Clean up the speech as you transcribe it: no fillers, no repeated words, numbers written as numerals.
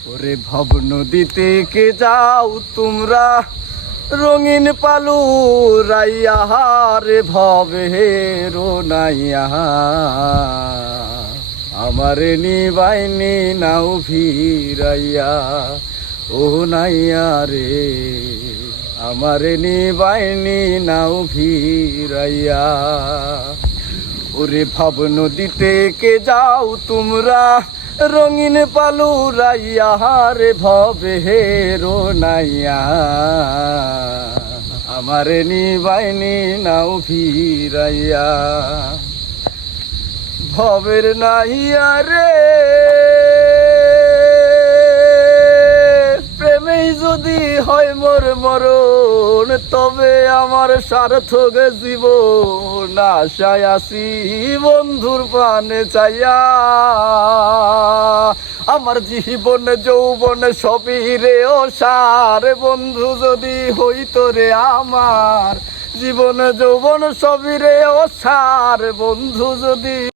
ওরে ভব নদীতে কে যাও তোমরা রঙিন পালু রাইয়া রে ভবে রোনাইয়া আমারে নিবাইনি নাও ভিড়াইয়া ও নাইয়া রে আমারে নিবাইনি নাও ভিড়াইয়া ওরে ভব নদীতে কে যাও তোমরা রঙিন পালু রাইয়া রে ভবে রোনাইয়া আমারে নিবাইনি নাও ভিড়াইয়া ভবের নাইয়া রে প্রেমেই যদি হয় মোর মরণ তবে আমার সার্থক জীবন আশায় আসি বন্ধুর পানে চাইয়া আমার জীবন যৌবন সবই রে ও সার বন্ধু যদি হইতো রে আমার জীবন যৌবন সবই রে ও সার বন্ধু যদি